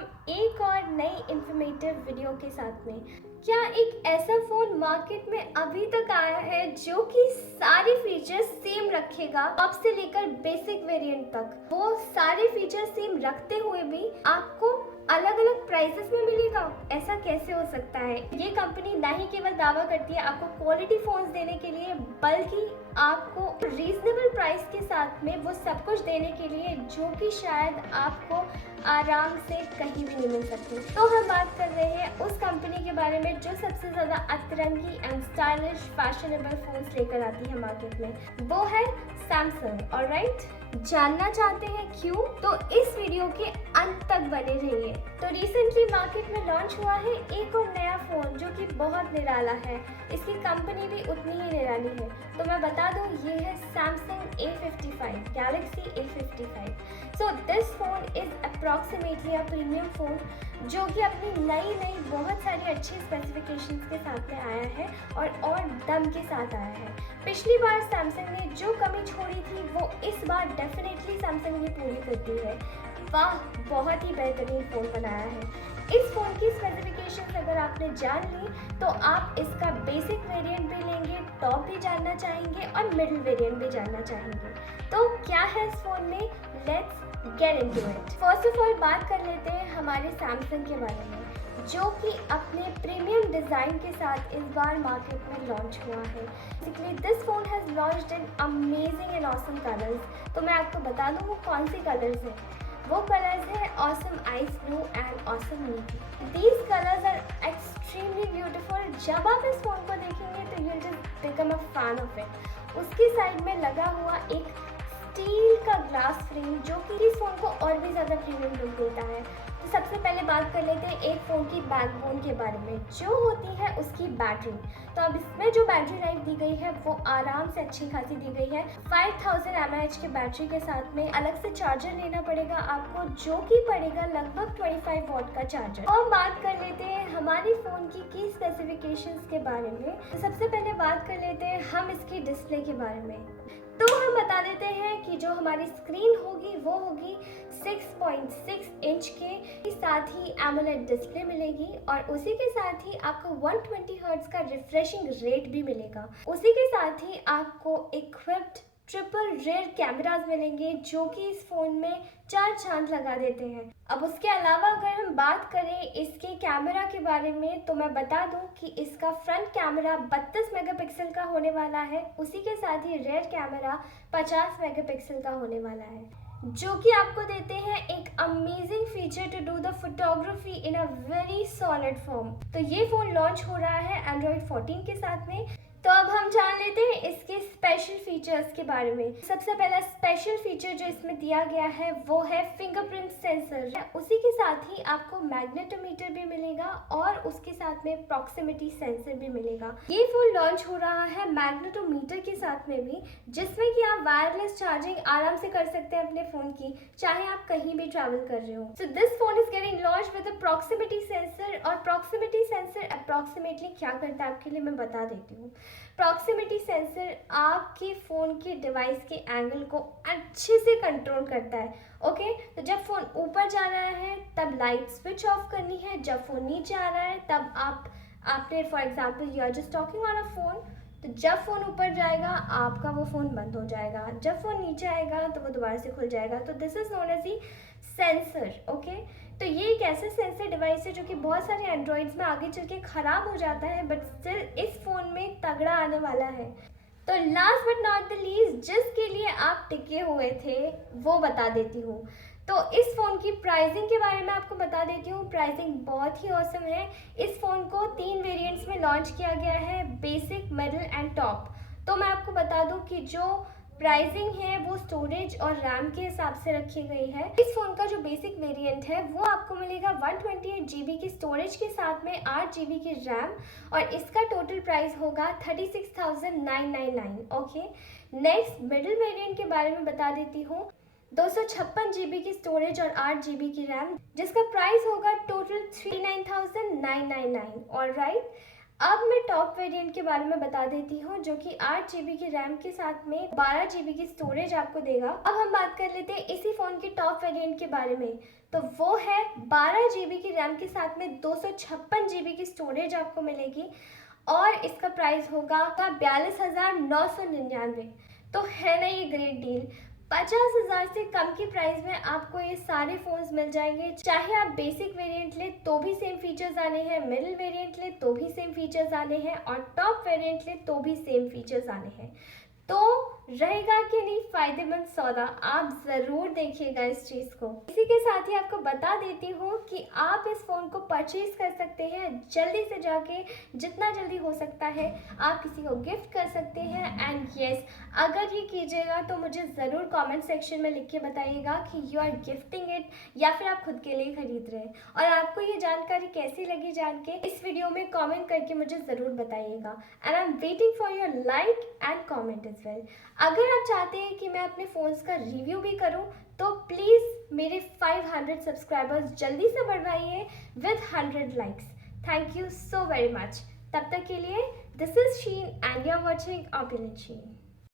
हम एक और नई इंफॉर्मेटिव वीडियो के साथ में। क्या एक ऐसा फ़ोन मार्केट में अभी तक आया है जो कि सारे फीचर्स सेम रखेगा, टॉप से लेकर बेसिक वेरिएंट तक। वो सारे फीचर्स सेम रखते हुए भी आपको अलग अलग प्राइसेस में मिलेगा? ऐसा कैसे हो सकता है? ये कंपनी ना ही केवल दावा करती है आपको क्वालिटी फोन्स देने के लिए, बल्कि आपको रीजनेबल प्राइस के साथ में वो सब कुछ देने के लिए जो कि शायद आपको आराम से कहीं भी नहीं मिल सकती। तो हम बात कर रहे हैं उस कंपनी के बारे में जो सबसे ज़्यादा अतरंगी एंड स्टाइलिश फैशनेबल फोन्स लेकर आती है मार्केट में। वो है सैमसंग। ऑलराइट, जानना चाहते हैं क्यों? तो इस वीडियो के अंत तक बने रहिए। तो रिसेंटली मार्केट में लॉन्च हुआ है एक और नया फ़ोन जो कि बहुत निराला है। इसकी कंपनी भी उतनी ही निराली है। तो मैं बता दूं, ये है Samsung A55, Galaxy A55। So this phone is approximately a premium phone जो कि अपनी नई बहुत सारी अच्छी स्पेसिफिकेशंस के साथ में आया है और दम के साथ आया है। पिछली बार सैमसंग ने जो कमी छोड़ी थी वो इस बार डेफिनेटली सैमसंग ने पूरी कर दी है। वाह, बहुत ही बेहतरीन फ़ोन बनाया है। इस फ़ोन की स्पेसिफिकेशंस अगर आपने जान ली तो आप इसका बेसिक वेरिएंट भी लेंगे, टॉप भी जानना चाहेंगे और मिडिल वेरिएंट भी जानना चाहेंगे। तो क्या है इस फ़ोन में? Let's get into it. First of all बात कर लेते हैं हमारे सैमसंग के बारे में, जो कि अपने प्रीमियम डिज़ाइन के साथ इस बार मार्केट में लॉन्च हुआ है। Basically this phone has launched in amazing and awesome colours. तो मैं आपको बता दूँ वो कौन सी कलर्स हैं। वो कलर्स है awesome ice blue and awesome navy. These colours are extremely beautiful. जब आप इस फोन को देखेंगे तो you just become a fan of it. उसकी साइड में लगा हुआ एक स्टील का ग्लास फ्रेम जो कि इस फ़ोन को और भी ज़्यादा प्रीमियम लुक देता है। तो सबसे पहले बात कर लेते हैं एक फ़ोन की बैकबोन के बारे में, जो होती है उसकी बैटरी। तो अब इसमें जो बैटरी लाइफ दी गई है वो आराम से अच्छी खासी दी गई है। 5000 mAh की बैटरी के साथ में अलग से चार्जर लेना पड़ेगा आपको, जो कि पड़ेगा लगभग 25 वॉट का चार्जर। और बात कर लेते हैं हमारी फ़ोन की स्पेसिफिकेशंस के बारे में। तो सबसे पहले बात कर लेते हैं हम इसकी डिस्प्ले के बारे में। तो हम बता देते हैं कि जो हमारी स्क्रीन होगी वो होगी 6.6 इंच के साथ ही एमोलेड डिस्प्ले मिलेगी और उसी के साथ ही आपको 120 हर्ट्ज का रिफ्रेशिंग रेट भी मिलेगा। उसी के साथ ही आपको इक्विप्ड ट्रिपल रेयर कैमरास मिलेंगे जो कि इस फ़ोन में 4 चांद लगा देते हैं। अब उसके अलावा अगर हम बात करें इसके कैमरा के बारे में तो मैं बता दूं कि इसका फ्रंट कैमरा 32 मेगापिक्सल का होने वाला है। उसी के साथ ही रेयर कैमरा 50 मेगापिक्सल का होने वाला है, जो कि आपको देते हैं एक amazing feature to do the photography in a very solid form. तो ये फ़ोन लॉन्च हो रहा है एंड्रॉयड 14 के साथ में। तो अब हम जान लेते हैं इसके स्पेशल फीचर्स के बारे में। सबसे पहला स्पेशल फीचर जो इसमें दिया गया है वो है फिंगरप्रिंट सेंसर। उसी के साथ ही आपको मैग्नेटोमीटर भी मिलेगा और उसके साथ में प्रॉक्सिमिटी सेंसर भी मिलेगा। ये फोन लॉन्च हो रहा है मैग्नेटोमीटर के साथ में भी, जिसमें कि आप वायरलेस चार्जिंग आराम से कर सकते हैं अपने फोन की, चाहे आप कहीं भी ट्रैवल कर रहे हो। So this phone is getting launch with a proximity sensor. और प्रॉक्सिमिटी सेंसर अप्रॉक्सीमेटली क्या करता है आपके लिए मैं बता देती हूँ। प्रॉक्सिमिटी सेंसर आपके फ़ोन के डिवाइस के एंगल को अच्छे से कंट्रोल करता है। ओके, तो जब फ़ोन ऊपर जा रहा है तब लाइट स्विच ऑफ करनी है, जब फ़ोन नीचे आ रहा है तब आपने for example you are just talking on a phone, तो जब फ़ोन ऊपर जाएगा आपका वो फ़ोन बंद हो जाएगा, जब फ़ोन नीचे आएगा तो वो दोबारा से खुल जाएगा। तो this is known as the sensor. Okay, तो ये एक ऐसा सेंसर डिवाइस है जो कि बहुत सारे एंड्रॉइड्स में आगे चल के ख़राब हो जाता है, बट स्टिल इस फ़ोन में तगड़ा आने वाला है। तो last but not the least, जिसके लिए आप टिके हुए थे वो बता देती हूँ। तो इस फ़ोन की प्राइसिंग के बारे में आपको बता देती हूँ। प्राइसिंग बहुत ही ऑसम है। इस फ़ोन को 3 वेरिएंट्स में लॉन्च किया गया है, बेसिक, मिडिल एंड टॉप। तो मैं आपको बता दूँ कि जो प्राइसिंग है वो स्टोरेज और रैम के हिसाब से रखी गई है। इस फ़ोन का जो बेसिक वेरिएंट है वो आपको मिलेगा 128 GB की स्टोरेज के साथ में 8 GB की रैम, और इसका टोटल प्राइस होगा 36,999। ओके, नेक्स्ट मिडिल वेरिएंट के बारे में बता देती हूँ। 256 GB की स्टोरेज और 8 GB की रैम, जिसका प्राइस होगा टोटल 39,999। ऑलराइट, अब मैं टॉप वेरिएंट के बारे में बता देती हूँ, जो कि 8 GB की रैम के साथ में 12 GB की स्टोरेज आपको देगा। अब हम बात कर लेते हैं इसी फ़ोन के टॉप वेरिएंट के बारे में। तो वो है 12 GB की रैम के साथ में 256 GB की स्टोरेज आपको मिलेगी और इसका प्राइस होगा 42,999। तो है ना ये ग्रेट डील। 50,000 से कम की प्राइस में आपको ये सारे फ़ोन्स मिल जाएंगे। चाहे आप बेसिक वेरिएंट ले तो भी सेम फीचर्स आने हैं, मिडिल वेरिएंट ले तो भी सेम फीचर्स आने हैं और टॉप वेरिएंट ले तो भी सेम फीचर्स आने हैं। तो रहेगा कि नहीं फ़ायदेमंद सौदा, आप ज़रूर देखिएगा इस चीज़ को। इसी के साथ ही आपको बता देती हूँ कि आप इस फ़ोन को परचेज़ कर सकते हैं जल्दी से जाके, जितना जल्दी हो सकता है आप किसी को गिफ्ट कर सकते हैं। एंड येस, अगर ये कीजिएगा तो मुझे ज़रूर कमेंट सेक्शन में लिख के बताइएगा कि यू आर गिफ्टिंग इट या फिर आप खुद के लिए खरीद रहे हैं। और आपको ये जानकारी कैसी लगी जान के इस वीडियो में कमेंट करके मुझे ज़रूर बताइएगा। And I am waiting for your like and comment as well. अगर आप चाहते हैं कि मैं अपने फ़ोन्स का रिव्यू भी करूं तो प्लीज़ मेरे 500 सब्सक्राइबर्स जल्दी से बढ़वाइए with 100 likes. Thank you so very much. तब तक के लिए this is Sheen and you are watching Opulent sheen.